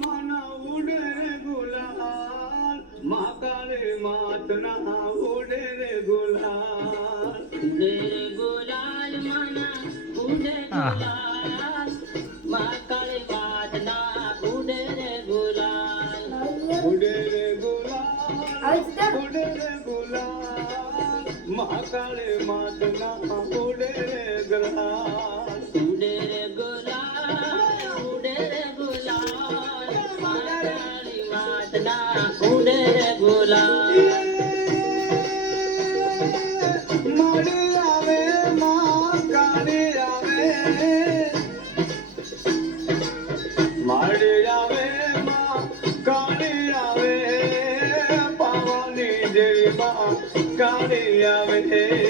માના ઉડે રે ગુલાલ મહાકાળી માતના ઉડે રે ગુલાલ ઉડે રે ગુલાલ માના ઉડે ગુલાલ મહાકાળી માતના ઉડે રે ગુલાલ ઉડે રે ગુલાલ ઉડે રે ગુલાલ મહાકાળી માતના ઉડે રે ગુલાલ ઉડે રે ગુલાલ ઉડે રે ગુલાલ મહાકાળી માતના ઉડે રે ગુલાલ માડી આવે મહાકાળી આવે માડી આવે મહાકાળી આવે પાવાની જેવી મહાકાળી આવે